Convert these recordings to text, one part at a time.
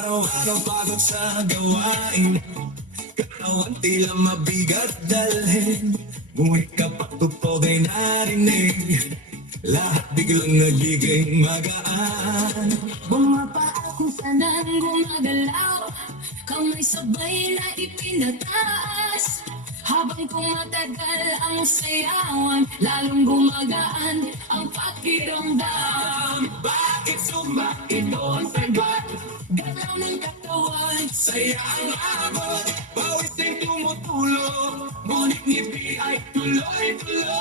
Araw-araw pagod sa gawain, katawan tila mabigat dalhin. Ngunit kapag tupog ay narinig, lahat biglang nagiging magaan. Bumaba kung saan gumagalaw, kamay sabay na ipinataas. Habang kumatagal ang sayawan, lalong gumagaan ang pakiramdam. Bakit sumba? Ito ang sagot. Galaw ng katawan, saya ang abot. Bawis ay tumutulo, ngunit ngiti ay tuloy-tuloy.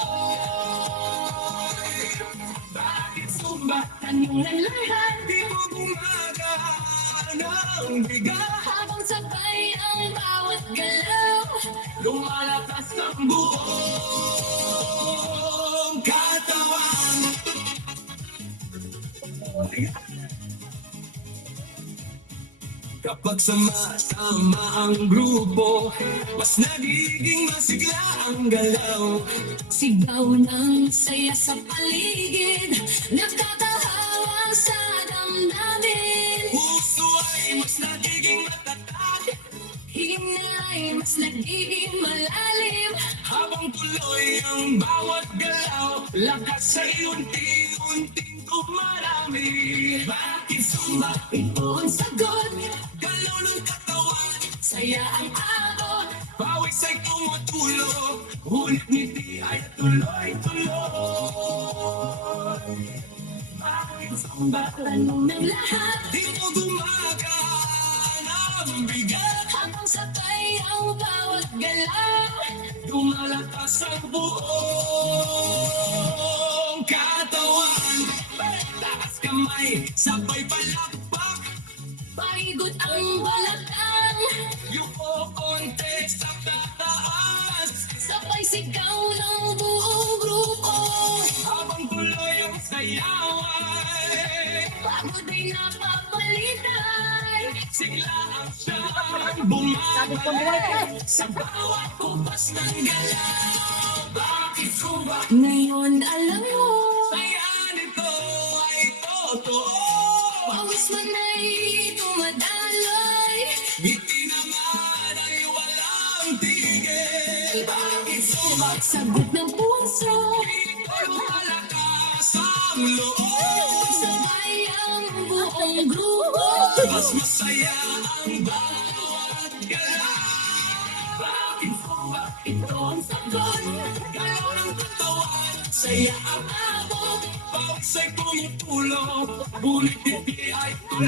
Bakit sumba? Tanong ng lahat, Di mo gumagana ang bigat. habang sabay ang bawat galaw. Lumalakas ang buong katawan. Kapag sama-sama ang grupo, mas nagiging masigla ang galaw. Sigaw ng saya sa paligid, nakakahawang sa damdamin. Puso ay mas nagiging matatag, Hinay mas nagiging malalim. habang tuloy ang bawat galaw. Lakas ay unti-unting tumarami. Bakit sumba? Ito ang sagot, Galaw ng katawan, saya ang abot. bawis ay tumutulo, ngunit ngiti ay tuloy-tuloy. Bakit sumba? Tanong ng lahat, Di mo gumagana ang bigat. habang sabay ang bawat galaw. Lumalakas ang buong katawan. Taas kamay, sabay palakpak. Paigot ang balakang, Yung konti sa tataas. sabay sigaw ng buong grupo. Habang tuloy ang sayawan, Pagod ay napapalitan, sigla ang siyang bumabalik sa bawat kupas ng galaw. Bakit sumba? ngayon alam mo, Saya nito ay totoo. pawis man ay tumadaloy. Ngiti naman ay walang tigil. Bakit sumba? Sagot ng puso, Ito'y malakas ang loob. sabay ang buong grupo. Mas masaya ang bawat galaw. Bakit sumba? Ito ang sagot, Galaw ng katawan, saya ang abot. Bawat sa'y tumutulong, ngunit hindi ay tuloy.